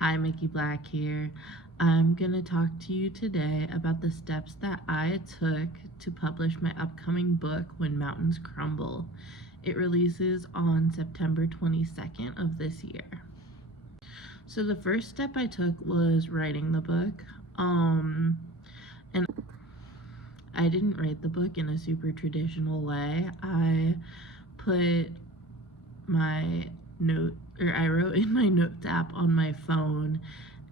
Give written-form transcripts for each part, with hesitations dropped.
Hi, Mickey Black here. I'm going to talk to you today about the steps that I took to publish my upcoming book, When Mountains Crumble. It releases on September 22nd of this year. So the first step I took was writing the book. And I didn't write the book in a super traditional way. I wrote in my notes app on my phone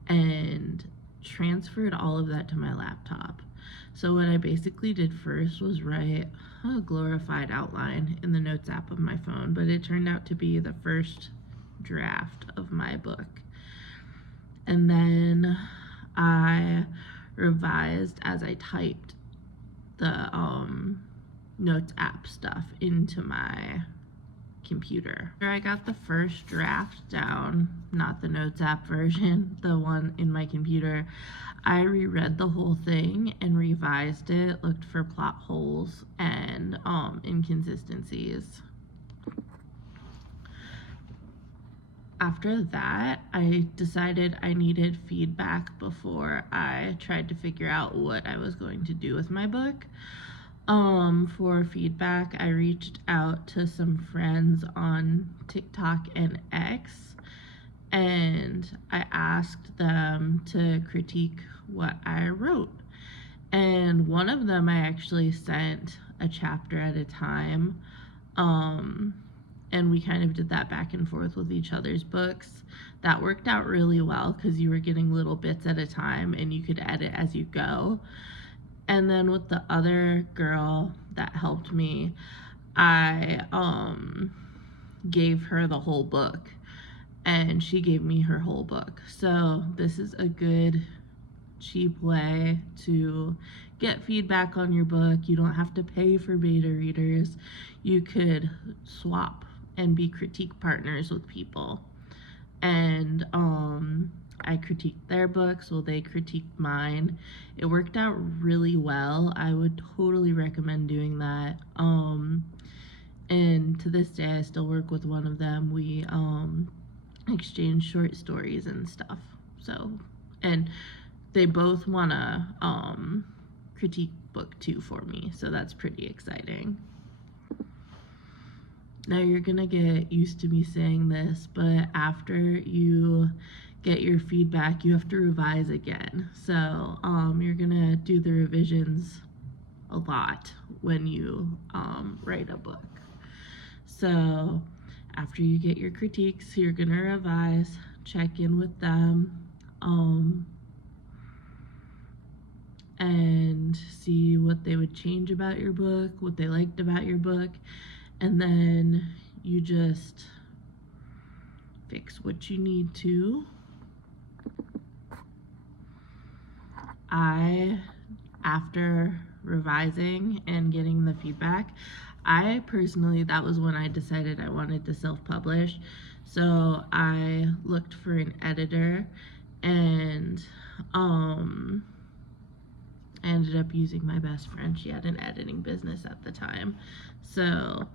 and transferred all of that to my laptop. So what I basically did first was write a glorified outline in the notes app of my phone, but it turned out to be the first draft of my book. And then I revised as I typed the notes app stuff into my computer. I got the first draft down, not the notes app version, the one in my computer. I reread the whole thing and revised it, looked for plot holes and inconsistencies. After that, I decided I needed feedback before I tried to figure out what I was going to do with my book. For feedback, I reached out to some friends on TikTok and X, and I asked them to critique what I wrote. And one of them I actually sent a chapter at a time, and we kind of did that back and forth with each other's books. That worked out really well because you were getting little bits at a time and you could edit as you go. And then with the other girl that helped me, I gave her the whole book and she gave me her whole book. So this is a good, cheap way to get feedback on your book. You don't have to pay for beta readers. You could swap and be critique partners with people. And I critiqued their books, well, they critiqued mine. It worked out really well. I would totally recommend doing that. And to this day, I still work with one of them. We exchange short stories and stuff. So, and they both want to critique book 2 for me, so that's pretty exciting. Now you're gonna get used to me saying this, but after you get your feedback, you have to revise again. So you're gonna do the revisions a lot when you write a book. So after you get your critiques, you're gonna revise, check in with them, and see what they would change about your book, what they liked about your book, and then you just fix what you need to. After revising and getting the feedback, I personally, that was when I decided I wanted to self-publish. So I looked for an editor and I ended up using my best friend. She had an editing business at the time. So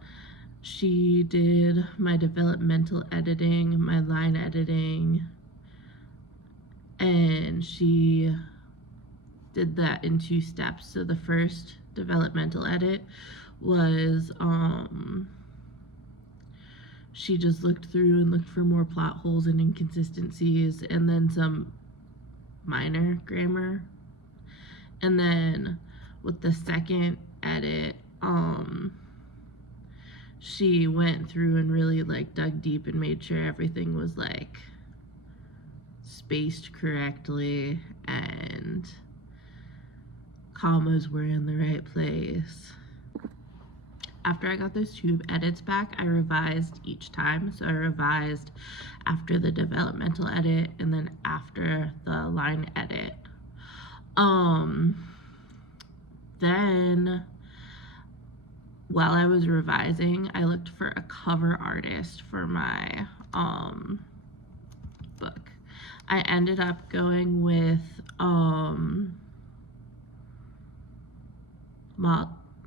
she did my developmental editing, my line editing, and she did that in 2 steps. So the first developmental edit was she just looked through and looked for more plot holes and inconsistencies and then some minor grammar. And then with the second edit, she went through and really dug deep and made sure everything was spaced correctly and commas were in the right place. After I got those 2 edits back, I revised each time. So I revised after the developmental edit and then after the line edit. Then while I was revising, I looked for a cover artist for my book. I ended up going with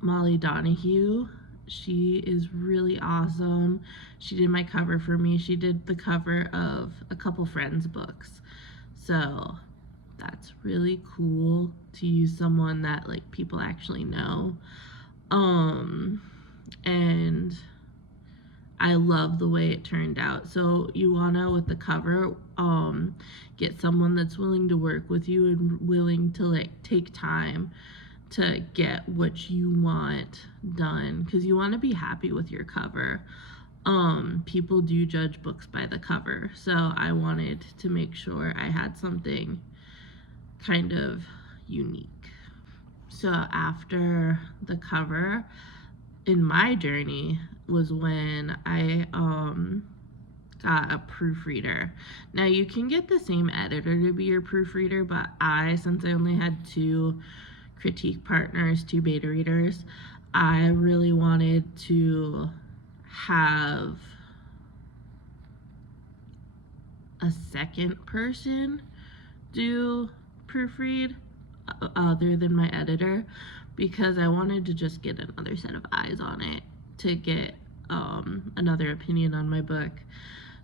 Molly Donahue, She is really awesome. She did my cover for me. She did the cover of a couple friends' books. So that's really cool to use someone that like people actually know. And I love the way it turned out. So you wanna, with the cover, get someone that's willing to work with you and willing to like take time to get what you want done, because you want to be happy with your cover. People do judge books by the cover, so I wanted to make sure I had something kind of unique. So after the cover, in my journey was when I got a proofreader. Now you can get the same editor to be your proofreader, but since I only had 2 critique partners, 2 beta readers, I really wanted to have a second person do proofread other than my editor, because I wanted to just get another set of eyes on it, to get another opinion on my book.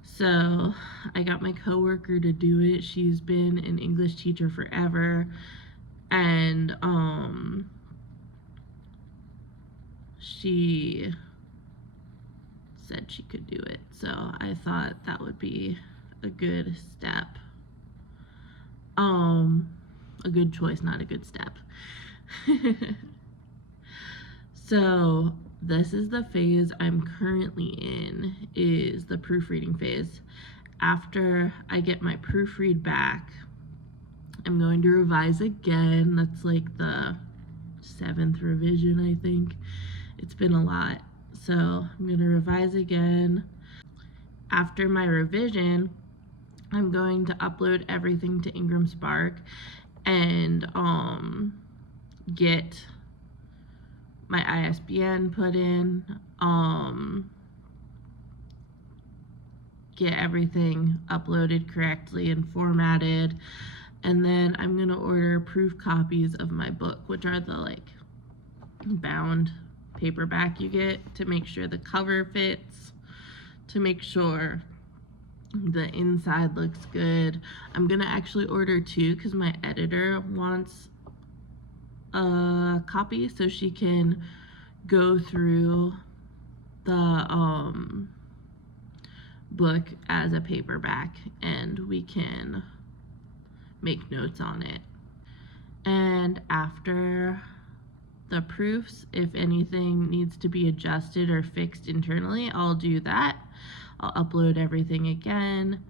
So I got my coworker to do it. She's been an English teacher forever, and she said she could do it. So I thought that would be a good step. A good choice, not a good step. So this is the phase I'm currently in, is the proofreading phase. After I get my proofread back, I'm going to revise again. That's like the 7th revision, I think. It's been a lot. So I'm going to revise again. After my revision, I'm going to upload everything to Ingram Spark and get my ISBN put in, get everything uploaded correctly and formatted, and then I'm gonna order proof copies of my book, which are the like bound paperback you get, to make sure the cover fits, to make sure the inside looks good. I'm gonna actually order 2 because my editor wants a copy so she can go through the book as a paperback and we can make notes on it. And after the proofs, if anything needs to be adjusted or fixed internally, I'll do that. I'll upload everything again.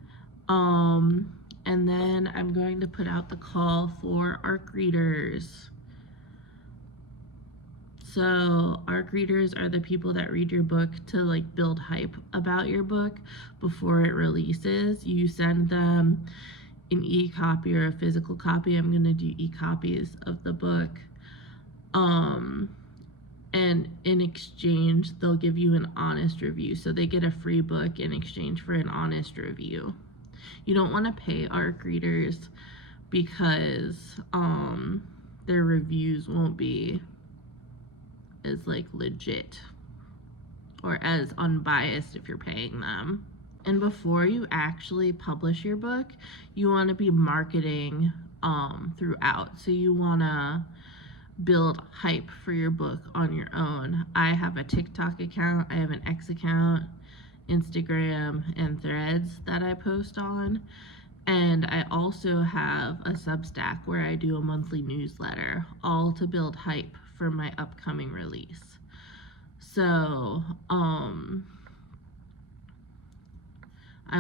And then I'm going to put out the call for ARC readers. So ARC readers are the people that read your book to like build hype about your book before it releases. You send them an e-copy or a physical copy. I'm gonna do e-copies of the book. And in exchange, they'll give you an honest review. So they get a free book in exchange for an honest review. You don't want to pay ARC readers because their reviews won't be as like legit or as unbiased if you're paying them. And before you actually publish your book, you want to be marketing throughout. So you want to build hype for your book on your own. I have a TikTok account, I have an X account, Instagram, and Threads that I post on. And I also have a Substack where I do a monthly newsletter, all to build hype for my upcoming release. So, I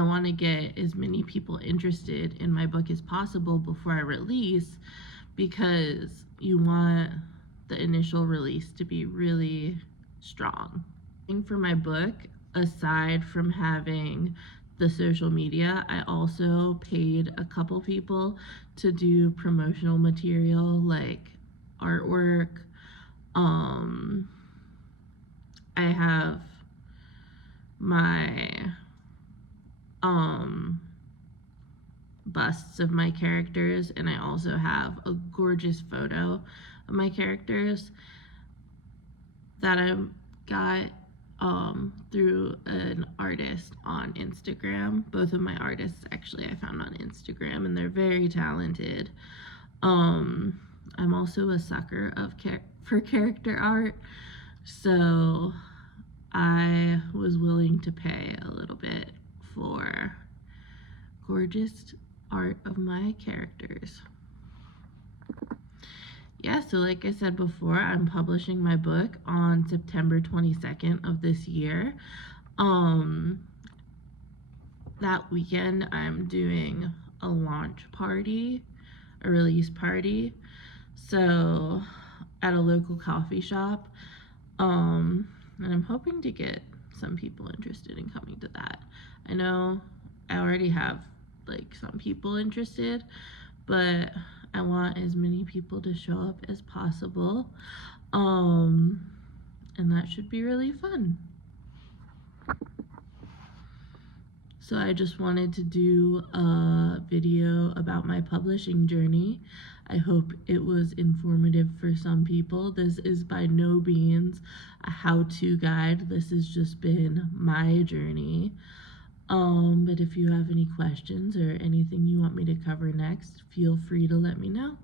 want to get as many people interested in my book as possible before I release, because you want the initial release to be really strong. And for my book, aside from having the social media, I also paid a couple people to do promotional material like artwork. I have my busts of my characters, and I also have a gorgeous photo of my characters that I'm got through an artist on Instagram. Both of my artists actually I found on Instagram, and they're very talented. I'm also a sucker for character art, so I was willing to pay a little bit for gorgeous art of my characters. Yeah, so like I said before, I'm publishing my book on September 22nd of this year. That weekend I'm doing a launch party, a release party, so at a local coffee shop. And I'm hoping to get some people interested in coming to that. I know I already have like some people interested, but I want as many people to show up as possible. And that should be really fun. So I just wanted to do a video about my publishing journey. I hope it was informative for some people. This is by no means a how-to guide. This has just been my journey. But if you have any questions or anything you want me to cover next, feel free to let me know.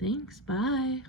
Thanks, bye.